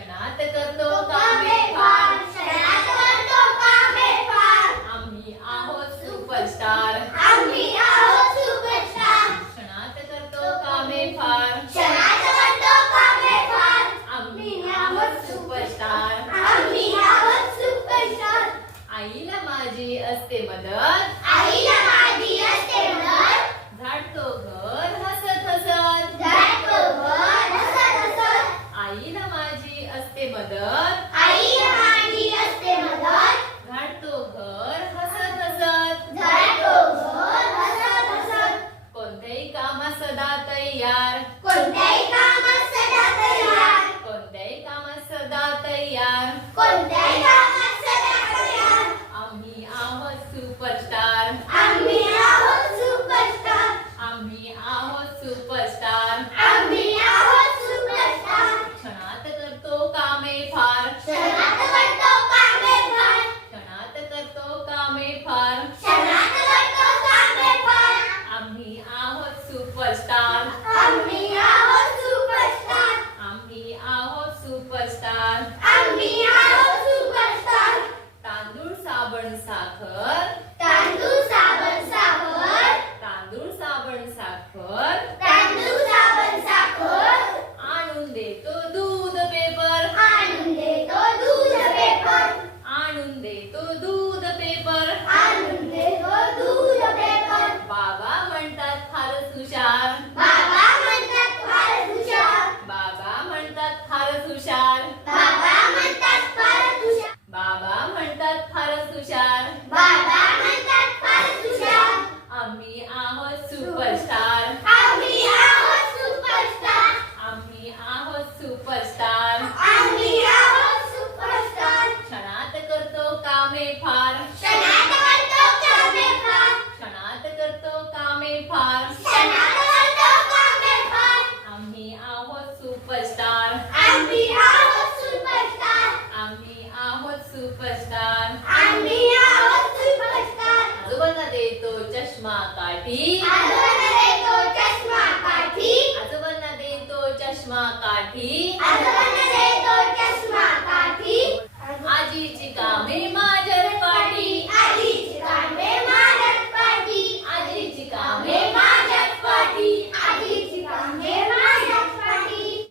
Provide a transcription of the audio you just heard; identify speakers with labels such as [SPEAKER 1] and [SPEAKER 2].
[SPEAKER 1] क्षणात करतो कामे फार आम्ही आहोत सुपरस्टार. क्षणात करतो कामे फार आम्ही आहोत सुपरस्टार. आईला माझी असते मदत
[SPEAKER 2] आईला माझी असते मदत
[SPEAKER 1] झाडतो घर हसत हसत
[SPEAKER 2] झाडतो घर हसत हसत
[SPEAKER 1] आईला माझी असते मदत.
[SPEAKER 2] आईला माझी असते मदत.
[SPEAKER 1] झाडतो घर हसत हसत.
[SPEAKER 2] झाडतो घर हसत हसत.
[SPEAKER 1] कोणत्याही कामास सदा तयार.
[SPEAKER 2] कोणत्याही कामात सदा तयार.
[SPEAKER 1] कोणत्याही कामास सदा तयार.
[SPEAKER 2] कोणत्याही कामात सदा तयार
[SPEAKER 1] आम्ही आहोत सुपरस्टार
[SPEAKER 2] आम्ही आहोत सुपरस्टार
[SPEAKER 1] आम्ही आहोत सुपरस्टार
[SPEAKER 2] आम्ही आहोत सुपरस्टार
[SPEAKER 1] क्षणात करतो कामे फार
[SPEAKER 2] क्षणात करतो कामे फार
[SPEAKER 1] क्षणात करतो कामे फार
[SPEAKER 2] क्षणात करतो कामे फार
[SPEAKER 1] आम्ही आहोत सुपरस्टार
[SPEAKER 2] आम्ही आहोत सुपरस्टार
[SPEAKER 1] आम्ही आहोत सुपरस्टार
[SPEAKER 2] आम्ही आहोत सुपरस्टार
[SPEAKER 1] तांदूळ साबण साखर
[SPEAKER 2] तांदूळ साबण साखर
[SPEAKER 1] तांदूळ साबण साखर
[SPEAKER 2] तांदूळ साबण साखर
[SPEAKER 1] आणून देतो दूध पेपर
[SPEAKER 2] आणून देतो दूध पेपर
[SPEAKER 1] आणून देतो दूध पेपर
[SPEAKER 2] आणून देतो दूध पेपर
[SPEAKER 1] बाबा म्हणतात फारच हुशार
[SPEAKER 2] बाबा म्हणतात फार हुशार
[SPEAKER 1] बाबा म्हणतात फारच हुशार
[SPEAKER 2] बाबा म्हणतात फार हुशार
[SPEAKER 1] बाबा म्हणतात फारच हुशार
[SPEAKER 2] बाबा म्हणतात फार हुशार
[SPEAKER 1] आम्ही आहोत सुपरस्टार
[SPEAKER 2] आम्ही आहोत सुपरस्टार
[SPEAKER 1] आम्ही आहोत सुपरस्टार
[SPEAKER 2] आम्ही आहोत सुपरस्टार
[SPEAKER 1] क्षणात करतो कामे फार
[SPEAKER 2] क्षणात करतो कामे फार
[SPEAKER 1] क्षणात करतो कामे फार
[SPEAKER 2] क्षणात करतो कामे फार
[SPEAKER 1] आम्ही आहोत सुपरस्टार
[SPEAKER 2] आम्ही आहोत सुपरस्टार
[SPEAKER 1] आम्ही आहोत सुपरस्टार
[SPEAKER 2] आम्ही आहोत सुपरस्टार
[SPEAKER 1] आजोबांना देतो चष्मा काठी.
[SPEAKER 2] आजोबांना देतो चष्मा काठी.
[SPEAKER 1] आजोबांना देतो चष्मा काठी.
[SPEAKER 2] आजोबांना